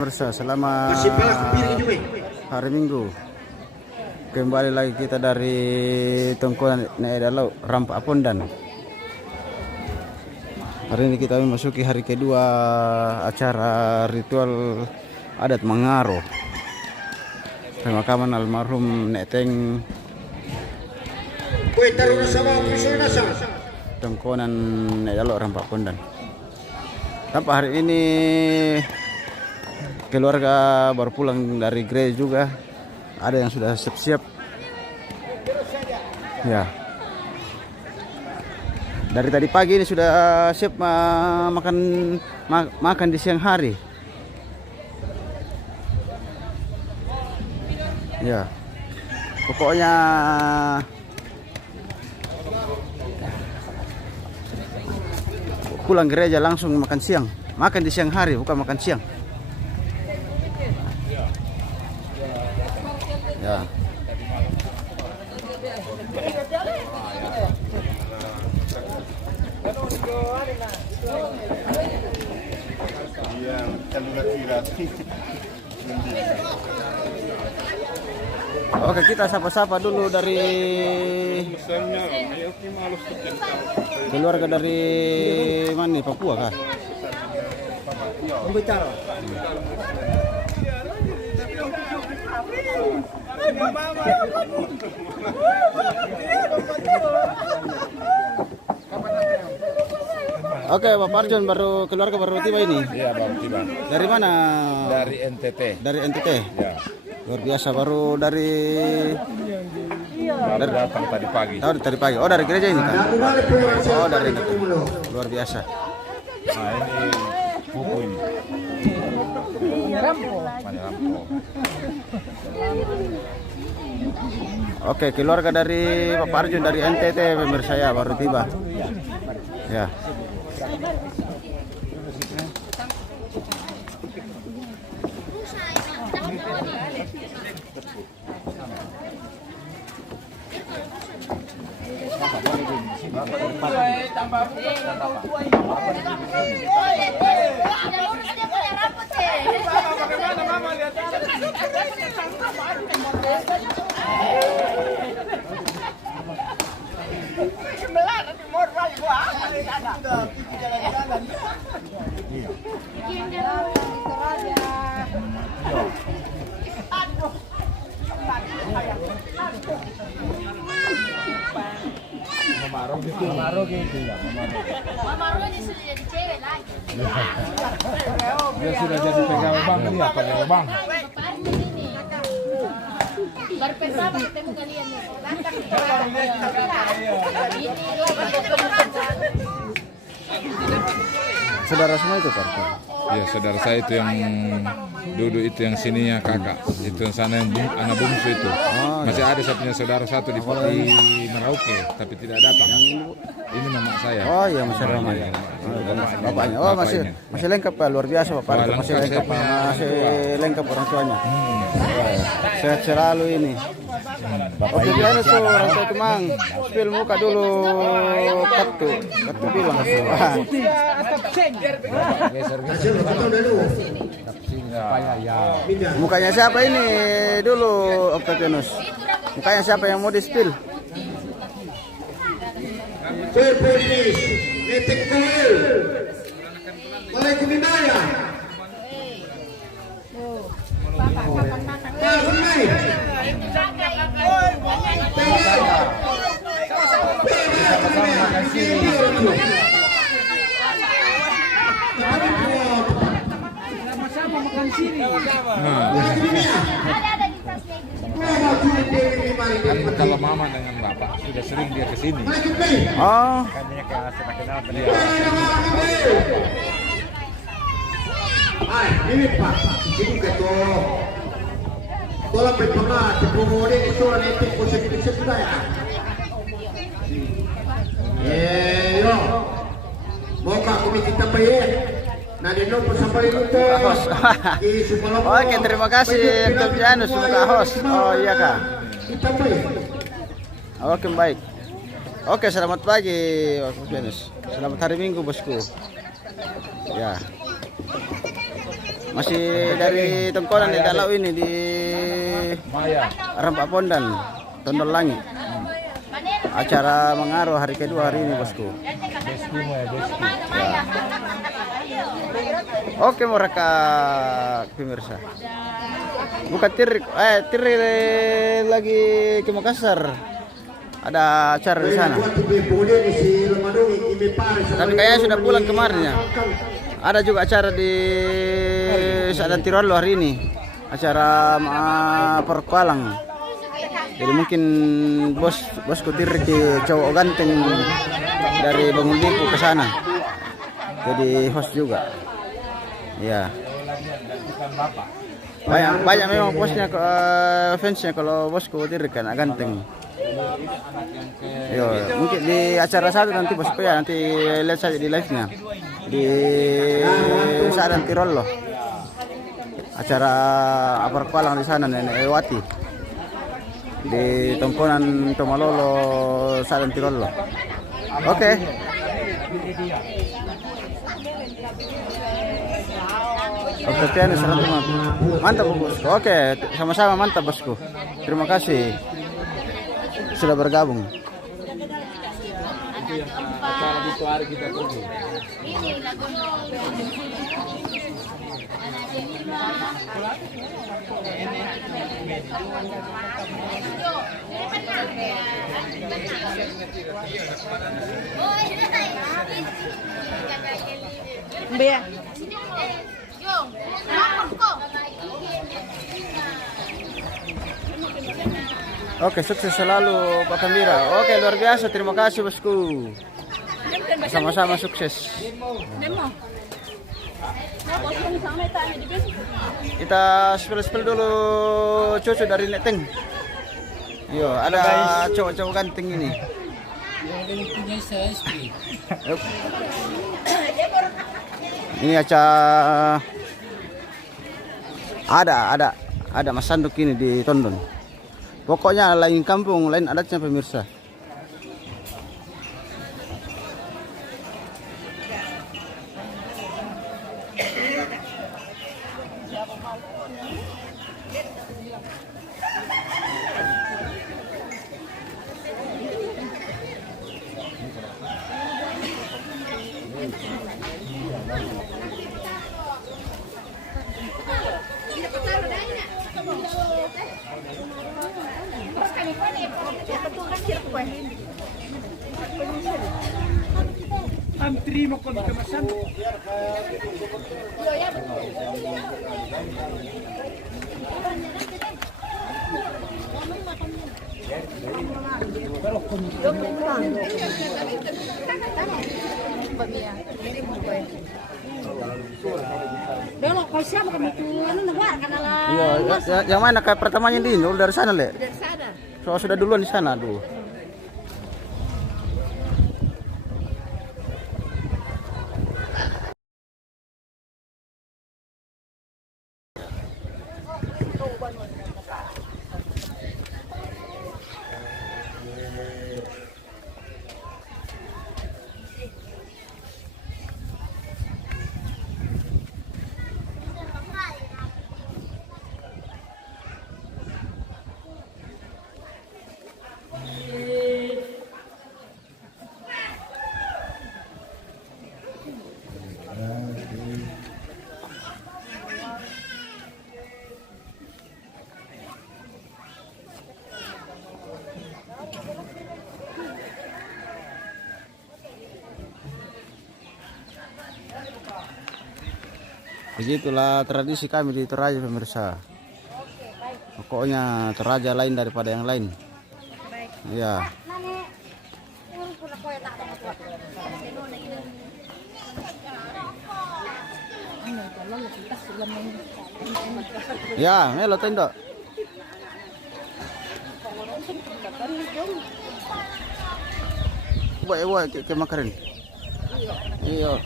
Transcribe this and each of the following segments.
Pemirsa, selamat hari Minggu. Kembali lagi kita dari Tongkonan Needalau, Rampak Apondan. Hari ini kita memasuki hari kedua acara ritual adat Mangaro, pemakaman almarhum Neteng Tongkonan Needalau, Rampak Apondan. Tanpa hari ini keluarga baru pulang dari gereja juga. Ada yang sudah siap-siap. Ya. Dari tadi pagi ini sudah siap makan di siang hari. Ya. Pokoknya pulang gereja langsung makan siang. Makan di siang hari, bukan makan siang. Ya. Oke, kita sapa-sapa dulu dari keluarga dari mana nih, Papua kah? Oke, Pak Parjon keluarga baru tiba ini? Iya, baru tiba. Dari mana? Dari NTT. Dari NTT? Ya. Luar biasa, baru Baru datang tadi pagi. Oh, tadi pagi. Oh, dari gereja ini kan? Oh, dari NTT. Luar biasa. Nah, ini buku ini. Rampo. Oke, keluarga dari Pak Parjon dari NTT pemirsa ya baru tiba. Ya. Dia sudah jadi pegawai bank, dia pegawai bank. Baru pertama ketemu kalian nih. Saudara semua itu, Pak? Ya, saudara saya itu yang duduk itu yang sininya kakak. Itu yang sana yang anak bungsu itu. Masih ada saya punya saudara satu di Merauke, tapi tidak datang. Ini mama saya. Oh iya, masih ramai ya. Bapaknya. Oh, masih lengkap Pak, luar biasa Pak. Masih lengkap Pak. Masih lengkap orang tuanya. Sehat selalu ini. Oke, gimana tuh orang tua Kemang? Spill muka dulu kartu bilang. Mukanya siapa ini dulu, Octavianus? Mukanya siapa yang mau di spill? Kalau mama dengan bapak sudah sering dia ke sini. Oh. Kayaknya kayak sudah kenal dia. Ini Pak, ini ketua. Tolong berpengaruh, berpengaruh itu orang itu positif sudah ya. Yo, mau kak kami kita bayar. Nah, di nomor sampai itu. Oke, terima kasih Octavianus buka host. Oh iya kak. Kita bayar. Oke, baik. Oke, selamat pagi Octavianus. Selamat hari Minggu bosku. Ya. Masih dari Tongkonan di Dalau ini di Rampak Pondan, Tondol Langit. Acara mengaruh hari kedua hari ini, bosku. Oke, mereka pemirsa. Bukan Tiri lagi ke Makassar. Ada acara di sana. Tapi kayaknya sudah pulang kemarin ya. Ada juga acara di Sadan Tirolo hari ini. Acara perkualang. Jadi mungkin bosku Tiri cowok ganteng dari Bangun Liku ke sana. Jadi host juga. Ya. Banyak memang bosnya fansnya kalau bosku Tiri kan ganteng. Yo, mungkin di acara satu nanti bosku ya, nanti lihat saja di live-nya di Sadan Tirolo. Acara perkualang di sana Nenek Ewati di Tongkonan Tomalolo Sadan Tirolo. Oke. Oke, mantap bosku. Oke, sama-sama mantap bosku. Terima kasih sudah bergabung. Acara itu hari kita pergi. Oke, sukses selalu Pak Kambira. Oke, luar biasa. Terima kasih bosku. Sama-sama sukses. Kita spil dulu cucu dari Neteng. Yo, ada cowok-cowok ganteng ini. Ini acara ada Mas Sanduk ini di Tondon. Pokoknya lain kampung, lain adatnya pemirsa. Antri mau kemasan. Iya, yang mana kayak pertamanya di Indo dari sana, Le? Dari sana. So, sudah duluan di sana, aduh. Begitulah tradisi kami di Toraja pemirsa. Pokoknya Toraja lain daripada yang lain. Iya. Ya, melo tendo. Buat ke makarin. Iya.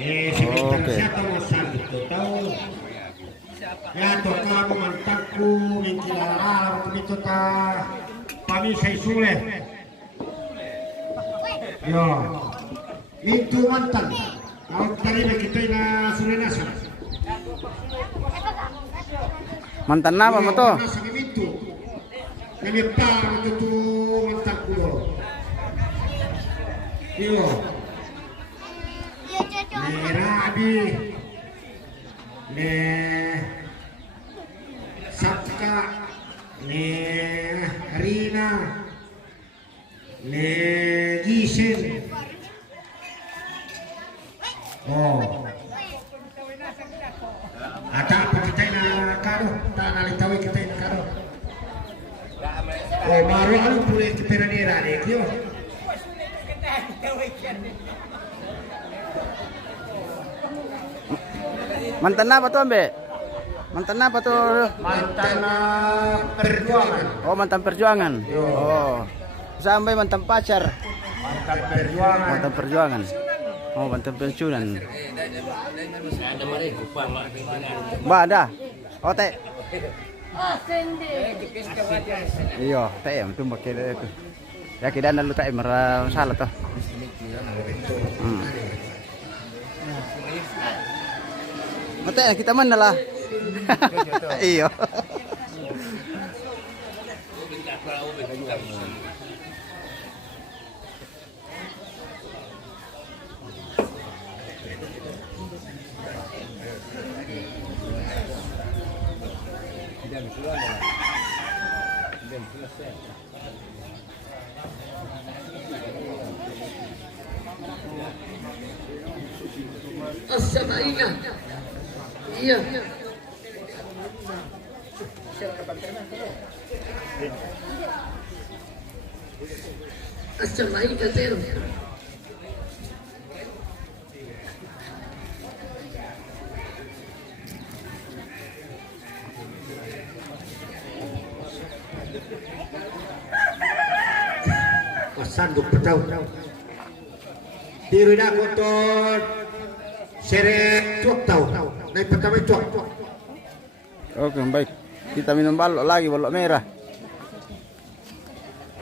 Oke. Ya, toka memantakku, mengkilara, kumito ta. Pami say sulit. Yo. Itu mantan. Kalau tadi kita na sulenasa. Mantan apa mo to? Sa gimito. Nagipar ito mantan ko. Yo. Ne Rabi. Ne Sabka. Ne Rina. Ne Gisel. Oh. Ada apa kita na karo? Tak nalitawi kita na karo. Oh, baru alu pulih kita na dira dek yo. Mantan apa tuh, Ambe? Mantan apa tuh? Mantan perjuangan. Oh, mantan perjuangan. Oh. Sampai mantan pacar. Mantan perjuangan. Mantan perjuangan. Oh, mantan pensiunan. Ba ada. Oh, teh. Iya, teh yang tu pakai itu. Ya kita lalu teh merah salah toh. Mate kita mana lah. Iya. Assalamualaikum. Iya. Assalamualaikum. Sanduk petau. Diri nak kotor. Seret cuak tahu. Naik pertama cuak. Oke, baik. Kita minum balok lagi, balok merah.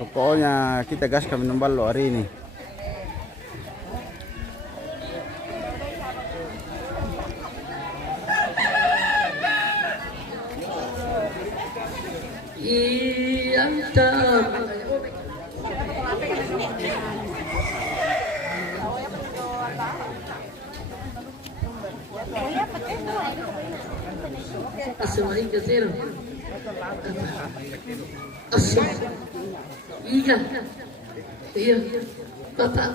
Pokoknya kita gaskan minum balok hari ini. Yang tak. Assalamualaikum sir. Iya. Iya. Bapak.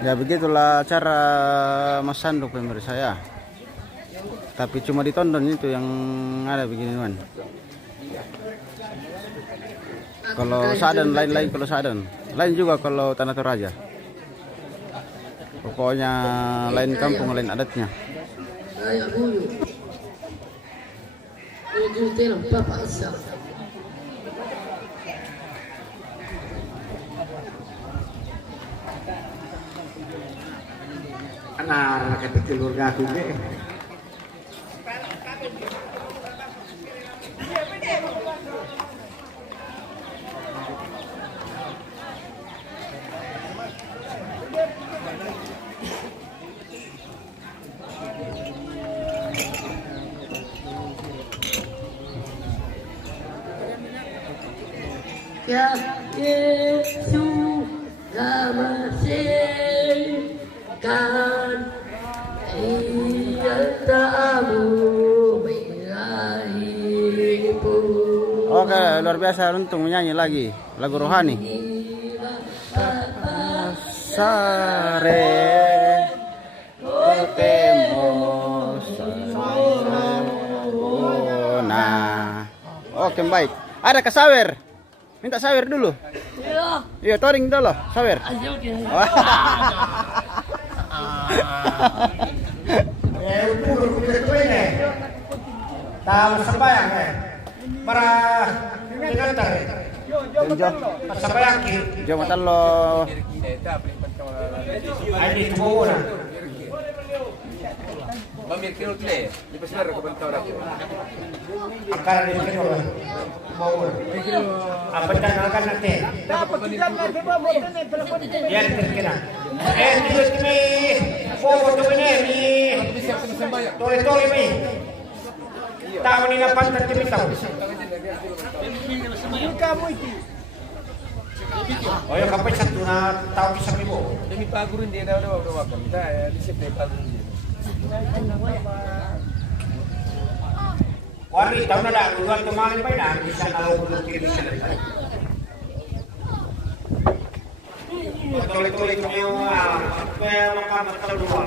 Ya begitulah cara Mas Sanduk pemirsa saya. Tapi cuma ditonton itu yang ada beginian. Kalau Sadan lain-lain, kalau Sadan lain juga kalau Tanah Toraja. Pokoknya lain kampung, lain adatnya. Ayo buyu. Itu terang Bapak asal. Anak kata keluarga aku deh. Ya Yesus ramaskan ia tamu berahipu. Oke, luar biasa Runtung menyanyi lagi lagu rohani. Sare temos. Nah, oke baik. Ada kesawer. Minta sawer dulu. Iya. Iya, touring dulu, sawer. Ayo ke. Puro kita ini. Tahu sembayang para pengantar. Jonjo, Sembayang ki. jo matalo. Ini semua. Mamir kilo tle, di pasar ko bang tawag ko. Akala ni kilo mau apa kan nanti Dapat tidak na di ba mo tene telepon ko. yan kira dito kami foto to ni Bisa ko sa bayan. tole mi tao ni na pantat kami tao Kamu iki. oh yung kapay sa tuna tao sa mo Demi pagurin din na daw kan. Da di sip pagurin din. Wari tahu nada duluan kemarin pa na bisa nalulog kiri bisa na. Tole-tole ko yung kaya makamatalo dua.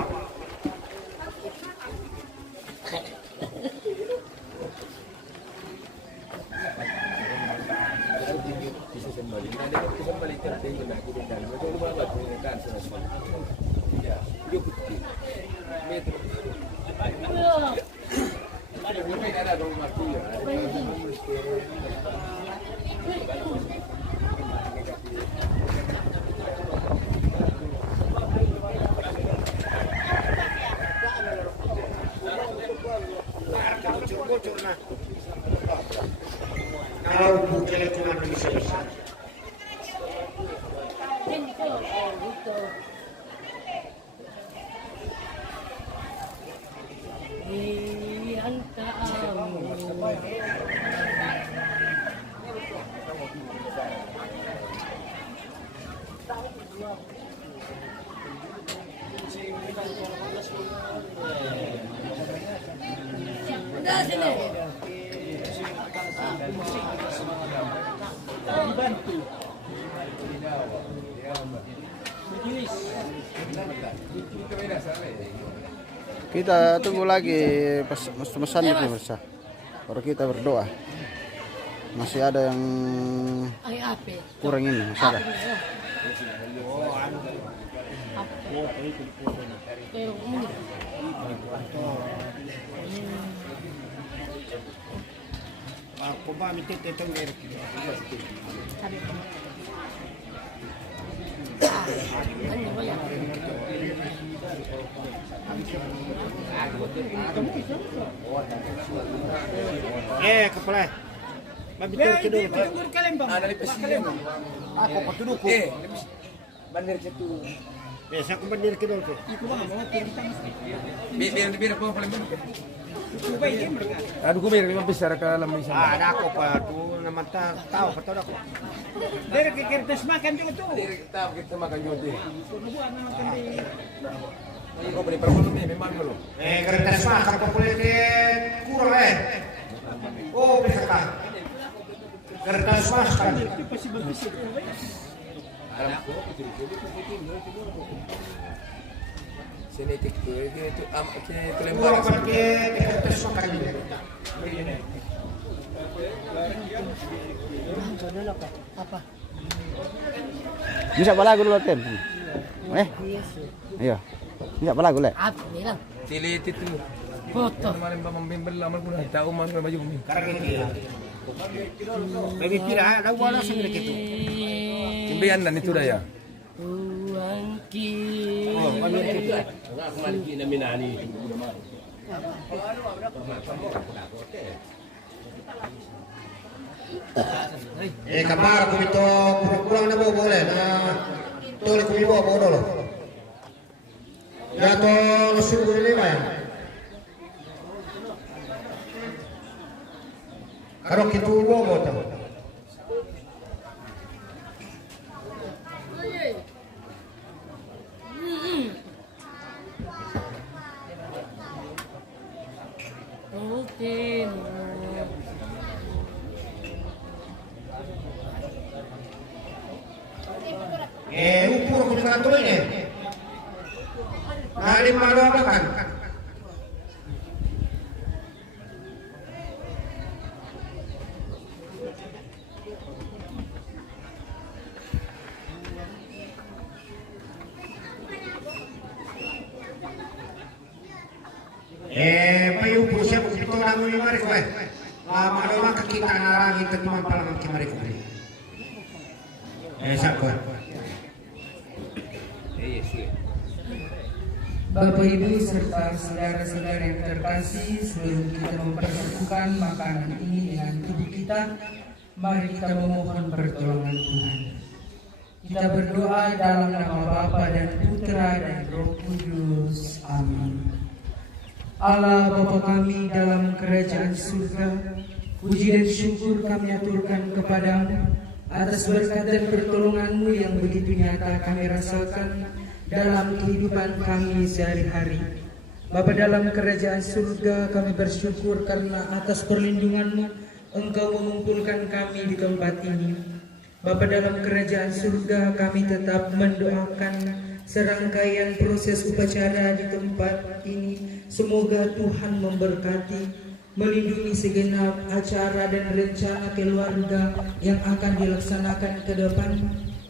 Bisa sembali. Ada ko sembali kan tinggal na kita dan. Mo to ba ko ni kan sa sembali. Ya, yo puti. Metro. Ada bukan ada dong mati ya. Kalau bukan cuma bisa. Yang taamu. Udah sini. Dibantu. Kita tunggu lagi pas pesan itu pemirsa. Baru kita berdoa. Masih ada yang Ay, ape. kurang ini, masih ada. Pero ini. Ako ba mitit itong meron. Sabi ko. Ano wala? Kapala. Mabitur ke dulu. Ada di pesilian. Ako patuduk ko. Bandar itu. Sa ko bandir ke dulu. Biar po paling benar. Aduh ko may besar ka lamang isa. Ada ako pa tu naman tao patod ako. Dari kertas makan juga tuh. Dari kita makan juga tuh. Kau beli berapa nih memang belum? Kertas mah kapag kulit kurang Oh, bisa kan. Kertas mah kan. Senetik tuh itu itu Kurang lembar. pakai kertas mah kan. Apa? Bisa balagu dulu, Ten. Iya. Bisa balagu, Le. Apa bilang? Tilit itu. Foto. Kemarin Bang bimbel lama pun tahu man baju bumi. Karena ini. Bagi kira ada wala sendiri gitu. Imbian dan itu dah ya. Uangki. Oh, kami itu. Kamar ko ito kurang na boleh na tole ko ibo mo dolo. Ya to lusugo ni ba. Karo kitu mo mo to. Okay. Puro ko na to ini. Hari malo apa kan? Payo puro siya kung ito lang yung mari ko malo makakita na lang ito naman pala ng kimari ko. Sakwa. Bapak Ibu serta saudara-saudara yang terkasih, sebelum kita mempersatukan makanan ini dengan tubuh kita, mari kita memohon pertolongan Tuhan. Kita berdoa dalam nama Bapa dan Putra dan Roh Kudus. Amin. Allah Bapa kami dalam kerajaan surga, puji dan syukur kami aturkan kepadamu atas berkat dan pertolonganmu yang begitu nyata kami rasakan dalam kehidupan kami sehari-hari. Bapa dalam kerajaan surga, kami bersyukur karena atas perlindunganmu Engkau mengumpulkan kami di tempat ini. Bapa dalam kerajaan surga, kami tetap mendoakan serangkaian proses upacara di tempat ini. Semoga Tuhan memberkati, melindungi segenap acara dan rencana keluarga yang akan dilaksanakan ke depan.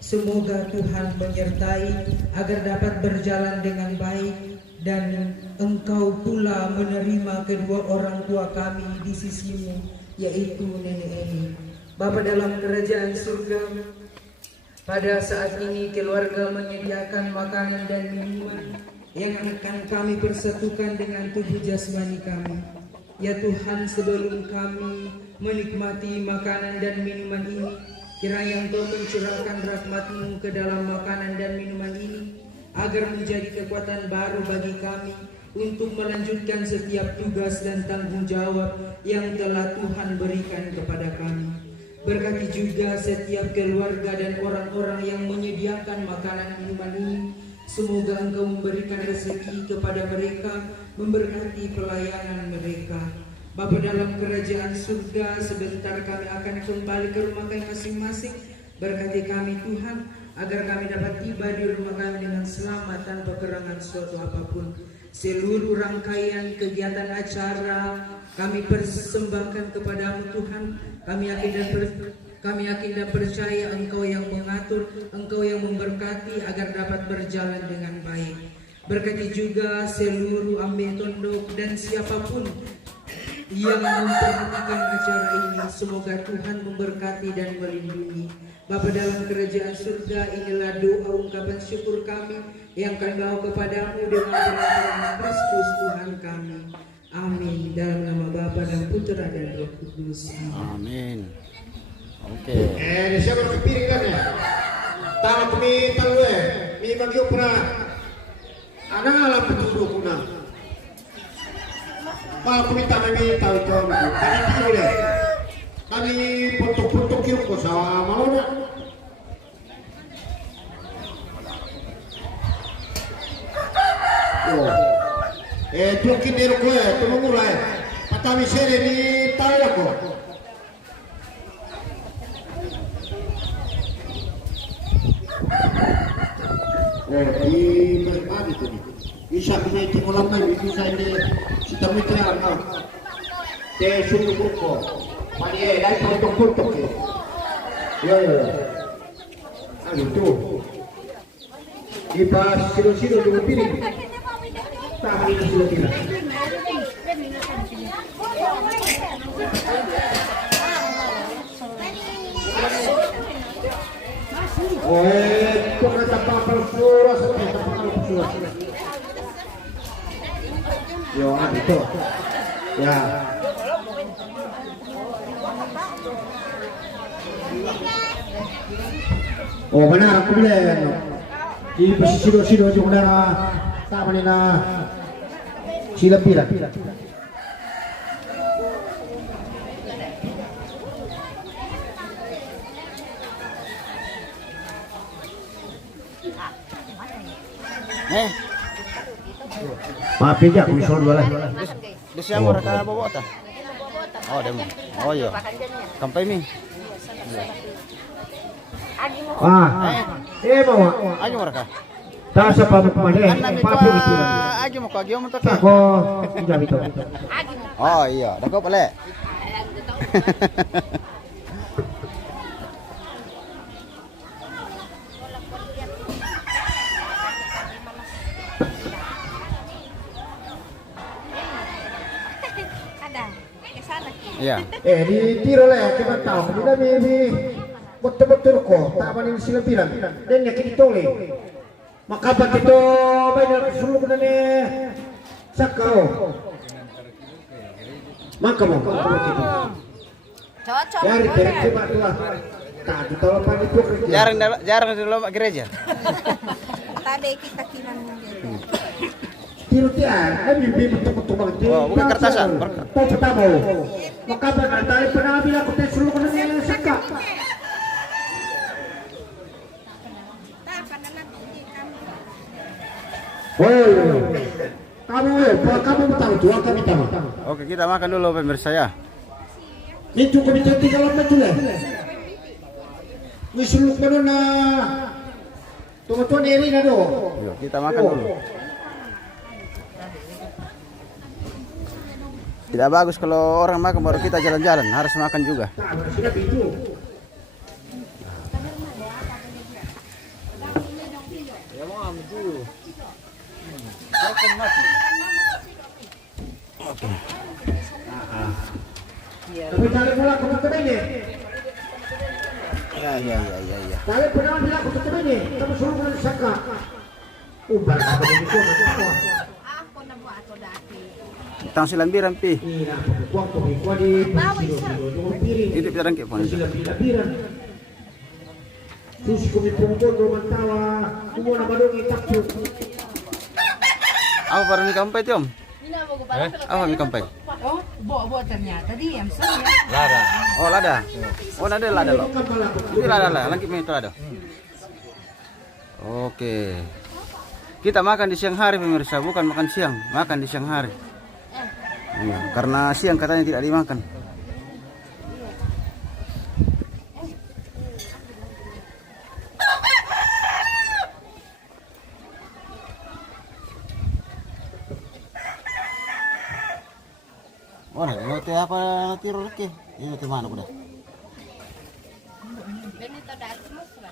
Semoga Tuhan menyertai agar dapat berjalan dengan baik dan Engkau pula menerima kedua orang tua kami di sisimu, yaitu Nenek Eni. Bapa dalam kerajaan surga, pada saat ini keluarga menyediakan makanan dan minuman yang akan kami persatukan dengan tubuh jasmani kami. Ya Tuhan, sebelum kami menikmati makanan dan minuman ini, kiranya Engkau mencurahkan rahmat-Mu ke dalam makanan dan minuman ini, agar menjadi kekuatan baru bagi kami untuk melanjutkan setiap tugas dan tanggung jawab yang telah Tuhan berikan kepada kami. Berkati juga setiap keluarga dan orang-orang yang menyediakan makanan minuman ini. Semoga Engkau memberikan rezeki kepada mereka, memberkati pelayanan mereka. Bapa dalam kerajaan surga, sebentar kami akan kembali ke rumah kami masing-masing. Berkati kami Tuhan, agar kami dapat tiba di rumah kami dengan selamat tanpa kekurangan suatu apapun. Seluruh rangkaian kegiatan acara kami persembahkan kepadamu Tuhan. Kami yakin dan percaya Engkau yang mengatur, Engkau yang memberkati agar dapat berjalan dengan baik. Berkati juga seluruh ambil tondok dan siapapun yang memperhatikan acara ini. Semoga Tuhan memberkati dan melindungi. Bapa dalam kerajaan surga, inilah doa ungkapan syukur kami yang kami bawa kepadamu dengan pertolongan Kristus Tuhan kami. Amin. Dalam nama Bapa dan Putra dan Roh Kudus. Amin. Oke. Di siapa kepiring kan ya? Tangan kami tahu mi bagyo pernah. Ada ngalah petunjuk kuna. Kalau kami tangan mi tahu tahu. Kami pilih deh. Kami foto-foto kiri ko sa mau na. Tukin nero ko tumulay. Patami sere ni tayo ko. Di mana itu? Bisa punya itu kolam mai bisa ini kita mitra na. Te sunu ko. Padi dai foto-foto ke. Yo. Aduh tuh. Ipas silo-silo di piring. Tak ini silo-silo. Kung natapapal pura sa natapapal pura. Yo, ito. Ya. Oh, benar aku bilang. Di pesisir-siro juga na tama na sila pila. Maaf ya, aku misal dua lah. Di siapa mereka bawa ta? Oh, demo. Oh iya. Kampai mi. Bawa. Ayo mereka. Tak apa kemana? Papi itu. Ayo mau kagio mau tak? Ako, jam itu. Oh iya, dah kau boleh. Iya. Di tiro lah, kita tahu. Kita betul-betul kok. Tak paling sila bilang. Dan yang kita toleh. Maka begitu banyak keseluruhan ini sakau. Maka mau begitu. Cocok. Dari coba dua. Kadu tahu apa itu kerja. Jarang di lomba gereja. Tadi kita kilang gitu. Tiro tiar, mimpi betul-betul banget. Oh, bukan kertasan. Tahu pertama. Maka berkata pernah bilang aku tes seluruh ini sakau. Kamu tahu tuh kami tahu. Oke, kita makan dulu pemirsa ya. Itu kami cantik kalau betul ya. Wis suluk mana na. Tuan eri na do. Yuk, kita makan dulu. Tidak bagus kalau orang makan baru kita jalan-jalan, harus makan juga. Sudah itu. Tapi cari pula aku tutup ini. Ya. Cari pula bilang aku tutup ini. Kamu suruh bulan saka. Umbar apa begitu? Ako na buat atau dati. Tang silambiran pi. Ini nak buang tu ni. Kau di piring. Itu piring ke pon. Silambiran. Susi kami pungkol romantawa. Kumuna madong itakyo. Apa para mi kampay tiom? Apa mi kampay? Oh, bawa ternyata diam saja. Lada. Oh, lada. Oh, ada lada lo. Ini lada lah, lagi mi itu lada. Oke. Kita makan di siang hari pemirsa, bukan makan siang, makan di siang hari. Iya, karena siang katanya tidak dimakan. Oh, nah, teh apa tiro lagi? Ini teh mana udah? Benito dati mo sila.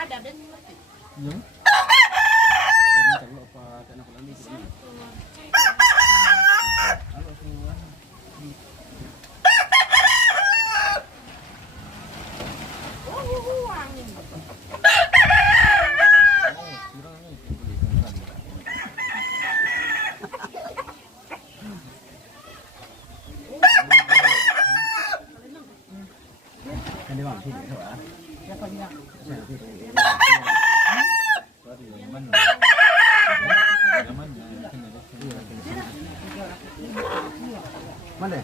Ada din mo. Mana?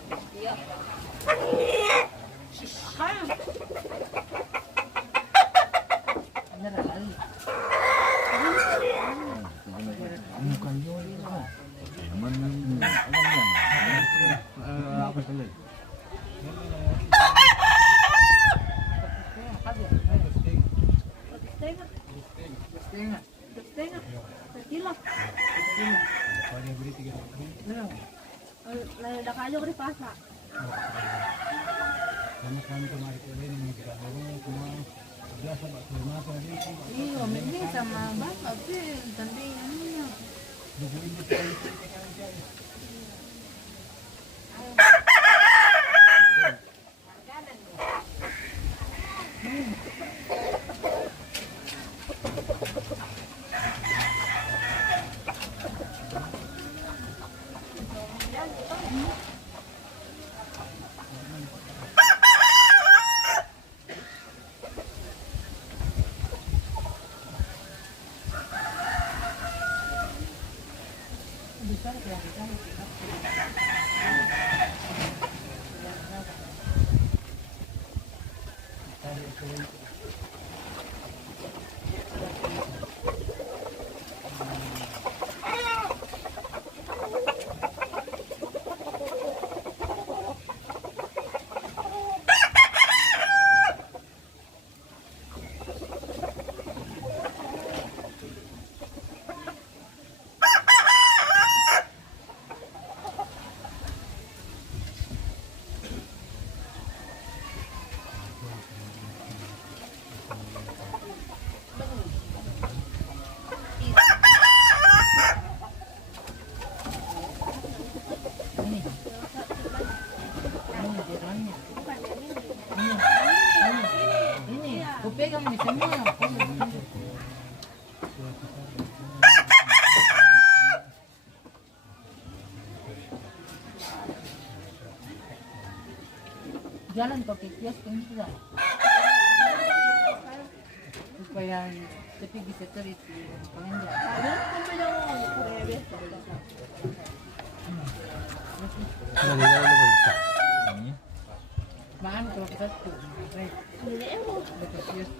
Nakalo ko rin pasa. Iyo, may sama baka pin, tandi niya. ini semua. Jalan pakai kios kan sudah. Supaya tapi bisa terisi pengenja. Maan kalau kita tuh, betul kios.